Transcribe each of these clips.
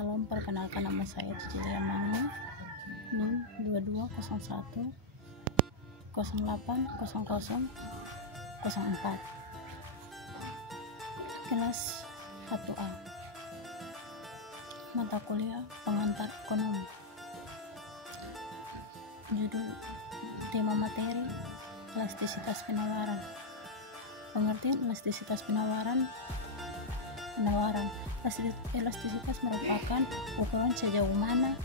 Salam, perkenalkan nama saya Cecilia Manu, NIM 2201 0800 04, kelas 1A, mata kuliah pengantar ekonomi. Judul tema materi elastisitas penawaran. Pengertian elastisitas penawaran. Elastisitas merupakan ukuran sejauh mana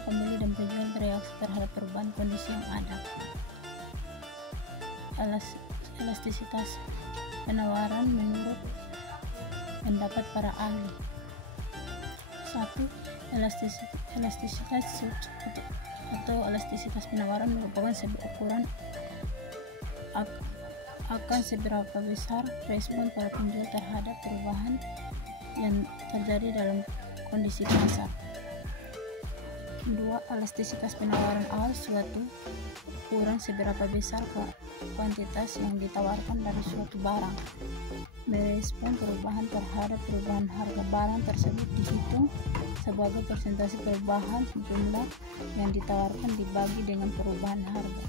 pembeli dan penjual bereaksi terhadap perubahan kondisi yang ada. Elastisitas penawaran menurut pendapat para ahli. 1. Elastisitas atau elastisitas penawaran merupakan sebuah ukuran akan seberapa besar respon para penjual terhadap perubahan yang terjadi dalam kondisi pasar. 2. Elastisitas penawaran awal suatu ukuran seberapa besar kuantitas yang ditawarkan dari suatu barang merespon perubahan terhadap perubahan harga barang tersebut dihitung sebagai persentase perubahan jumlah yang ditawarkan dibagi dengan perubahan harga.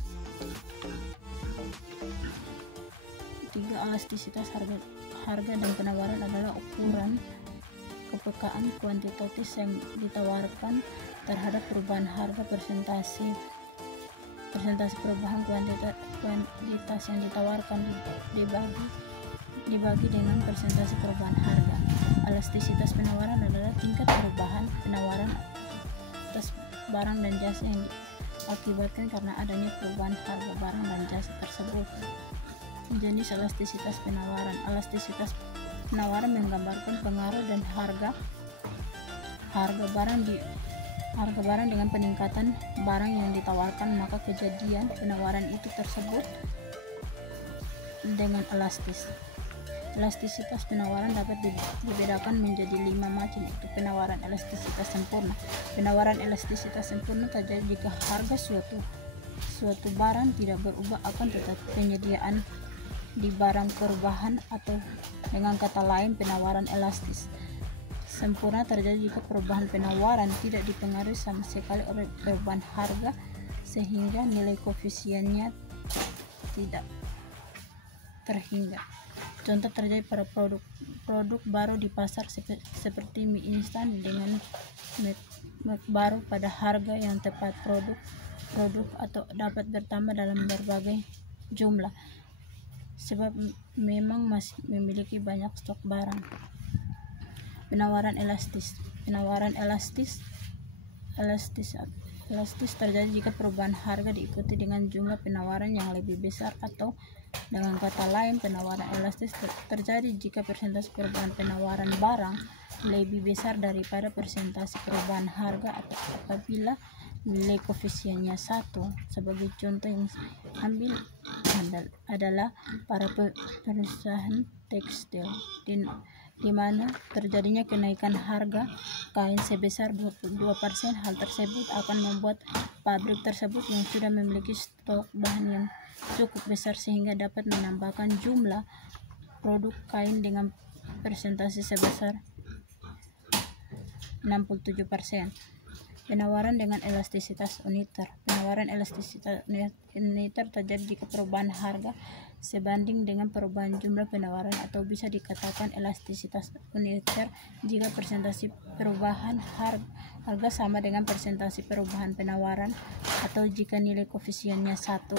3. Elastisitas harga dan penawaran adalah ukuran kepekaan kuantitatif yang ditawarkan terhadap perubahan harga. Persentase perubahan kuantitas yang ditawarkan dibagi dengan persentase perubahan harga. Elastisitas penawaran adalah tingkat perubahan penawaran atas barang dan jasa yang diakibatkan karena adanya perubahan harga barang dan jasa tersebut. Jenis elastisitas penawaran. Elastisitas penawaran menggambarkan pengaruh dan harga barang dengan peningkatan barang yang ditawarkan, maka kejadian penawaran itu tersebut dengan elastis. Elastisitas penawaran dapat dibedakan menjadi 5 macam, yaitu penawaran elastisitas sempurna. Penawaran elastisitas sempurna terjadi jika harga suatu barang tidak berubah, akan tetapi penyediaan di barang perubahan, atau dengan kata lain penawaran elastis. Sempurna terjadi jika perubahan penawaran tidak dipengaruhi sama sekali oleh perubahan harga sehingga nilai koefisiennya tidak terhingga. Contoh terjadi pada produk baru di pasar seperti mie instan dengan merek baru pada harga yang tepat. Produk atau dapat bertambah dalam berbagai jumlah sebab memang masih memiliki banyak stok barang. Penawaran elastis. Penawaran elastis terjadi jika perubahan harga diikuti dengan jumlah penawaran yang lebih besar, atau dengan kata lain penawaran elastis terjadi jika persentase perubahan penawaran barang lebih besar daripada persentase perubahan harga, atau apabila nilai koefisiennya 1. Sebagai contoh yang saya ambil adalah para perusahaan tekstil di mana terjadinya kenaikan harga kain sebesar 22%. Hal tersebut akan membuat pabrik tersebut yang sudah memiliki stok bahan yang cukup besar sehingga dapat menambahkan jumlah produk kain dengan persentase sebesar 67%. Penawaran dengan elastisitas uniter. Penawaran elastisitas uniter terjadi jika perubahan harga sebanding dengan perubahan jumlah penawaran, atau bisa dikatakan elastisitas uniter jika persentase perubahan harga sama dengan persentase perubahan penawaran, atau jika nilai koefisiennya 1.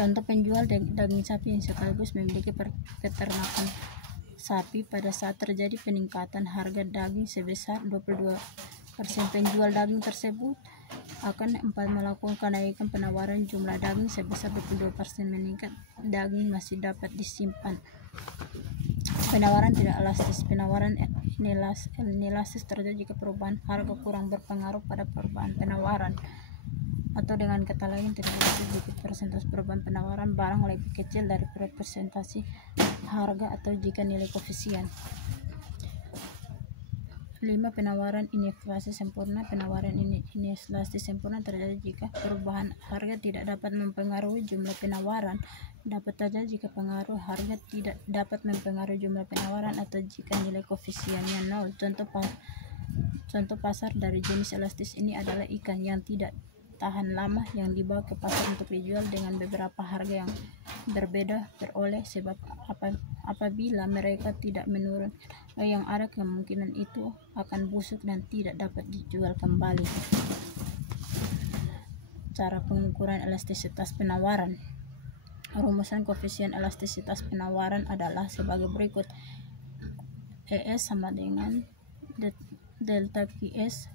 Contoh penjual daging sapi yang sekaligus memiliki peternakan sapi. Pada saat terjadi peningkatan harga daging sebesar 22%, penjual daging tersebut akan melakukan kenaikan penawaran jumlah daging sebesar 22%. Meningkat daging masih dapat disimpan. Penawaran tidak elastis. Penawaran inelastis terjadi jika perubahan harga kurang berpengaruh pada perubahan penawaran, atau dengan kata lain tidak elastis jika persentase perubahan penawaran barang lebih kecil dari persentase harga, atau jika nilai koefisien. 5. Penawaran inelastis sempurna. Penawaran inelastis sempurna terjadi jika perubahan harga tidak dapat mempengaruhi jumlah penawaran. Dapat terjadi jika pengaruh harga tidak dapat mempengaruhi jumlah penawaran, atau jika nilai koefisiennya 0. Contoh Contoh pasar dari jenis elastis ini adalah ikan yang tidak tahan lama yang dibawa ke pasar untuk dijual dengan beberapa harga yang berbeda beroleh sebab apabila mereka tidak menurun yang ada kemungkinan itu akan busuk dan tidak dapat dijual kembali. Cara pengukuran elastisitas penawaran. Rumusan koefisien elastisitas penawaran adalah sebagai berikut. ES sama dengan delta QS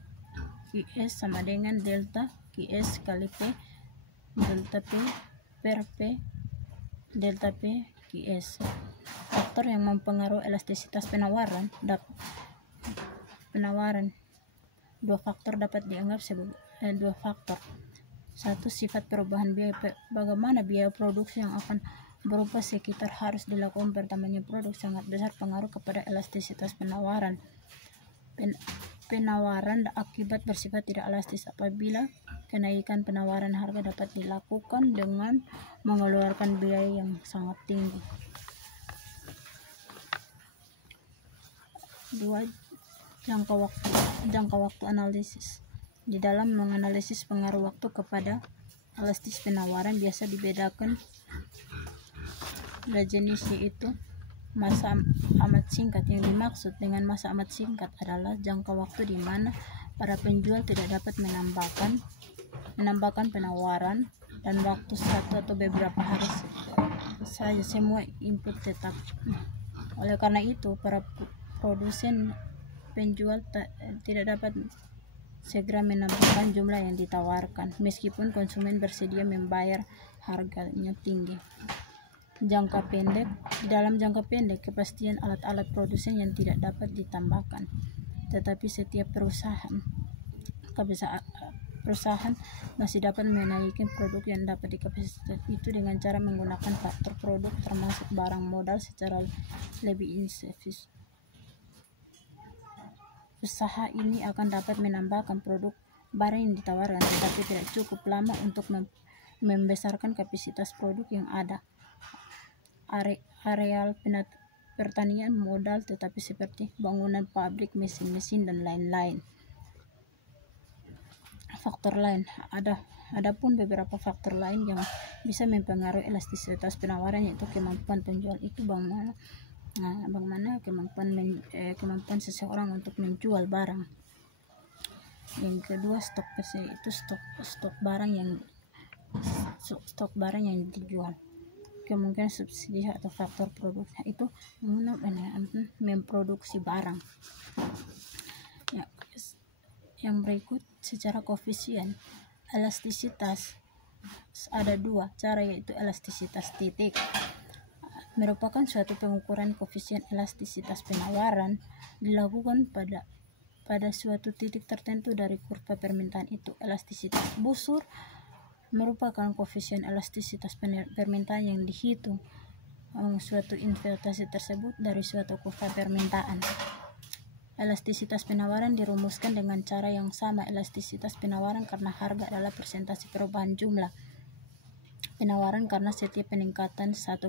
sama dengan delta QS kali P delta P per P delta P QS. Faktor yang mempengaruhi elastisitas penawaran. Dua faktor dapat dianggap sebagai dua faktor. Satu, sifat perubahan biaya. Bagaimana biaya produksi yang akan berubah sekitar harus dilakukan. Pertamanya, produk sangat besar pengaruh kepada elastisitas penawaran. Penawaran akibat bersifat tidak elastis apabila kenaikan penawaran harga dapat dilakukan dengan mengeluarkan biaya yang sangat tinggi. 2. Jangka waktu analisis. Di dalam menganalisis pengaruh waktu kepada elastis penawaran biasa dibedakan dua jenis, yaitu masa amat singkat. Yang dimaksud dengan masa amat singkat adalah jangka waktu di mana para penjual tidak dapat menambahkan penawaran dan waktu satu atau beberapa hari saja semua input tetap. Oleh karena itu, para produsen penjual tidak dapat segera menambahkan jumlah yang ditawarkan meskipun konsumen bersedia membayar harganya tinggi. Jangka pendek. Dalam jangka pendek, kepastian alat-alat produsen yang tidak dapat ditambahkan, tetapi setiap perusahaan masih dapat menaikkan produk yang dapat dikapasitas itu dengan cara menggunakan faktor produk termasuk barang modal secara lebih intensif. Usaha ini akan dapat menambahkan produk barang yang ditawarkan, tetapi tidak cukup lama untuk membesarkan kapasitas produk yang ada. Areal pertanian modal tetapi seperti bangunan pabrik, mesin-mesin dan lain-lain. Faktor lain. Adapun beberapa faktor lain yang bisa mempengaruhi elastisitas penawaran, yaitu kemampuan penjual itu bagaimana kemampuan seseorang untuk menjual barang. Yang kedua, stok barang yang dijual. Kemungkinan subsidi atau faktor produk itu memproduksi barang. Yang berikut secara koefisien elastisitas ada dua cara, yaitu elastisitas titik merupakan suatu pengukuran koefisien elastisitas penawaran dilakukan pada suatu titik tertentu dari kurva permintaan itu. Elastisitas busur merupakan koefisien elastisitas permintaan yang dihitung suatu investasi tersebut dari suatu kurva permintaan. Elastisitas penawaran dirumuskan dengan cara yang sama. Elastisitas penawaran karena harga adalah persentase perubahan jumlah penawaran karena setiap peningkatan 1%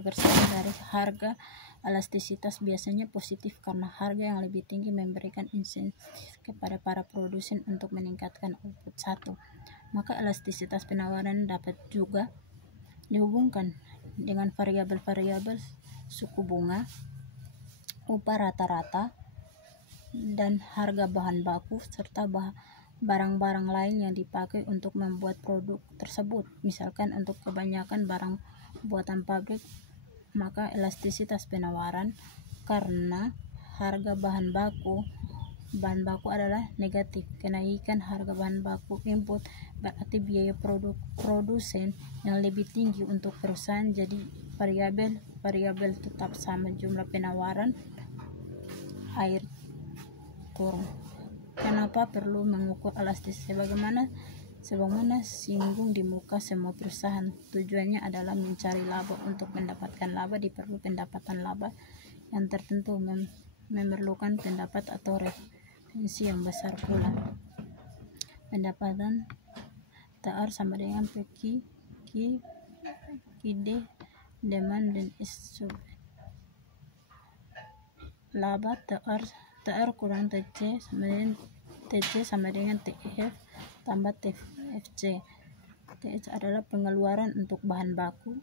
dari harga. Elastisitas biasanya positif karena harga yang lebih tinggi memberikan insentif kepada para produsen untuk meningkatkan output satu. Maka elastisitas penawaran dapat juga dihubungkan dengan variabel-variabel suku bunga, upah rata-rata, dan harga bahan baku serta barang-barang lain yang dipakai untuk membuat produk tersebut. Misalkan untuk kebanyakan barang buatan pabrik, maka elastisitas penawaran karena harga bahan baku adalah negatif. Kenaikan harga bahan baku input berarti biaya produsen yang lebih tinggi untuk perusahaan, jadi variabel tetap sama, jumlah penawaran air turun. Kenapa perlu mengukur elastisitas? Sebagaimana singgung di muka, semua perusahaan tujuannya adalah mencari laba. Untuk mendapatkan laba diperlukan pendapatan laba yang tertentu, memerlukan pendapat atau referensi yang besar pula. Pendapatan TR sama dengan PQ demand dan S laba TR kurang TC sama dengan TC sama dengan TF tambah TFC. TH adalah pengeluaran untuk bahan baku,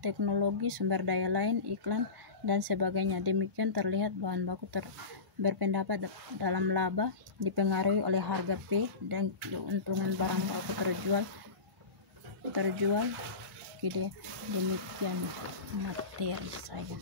teknologi, sumber daya lain, iklan, dan sebagainya. Demikian terlihat bahan baku berpendapat dalam laba dipengaruhi oleh harga P dan keuntungan barang baku terjual. Oke deh, demikian materi saya.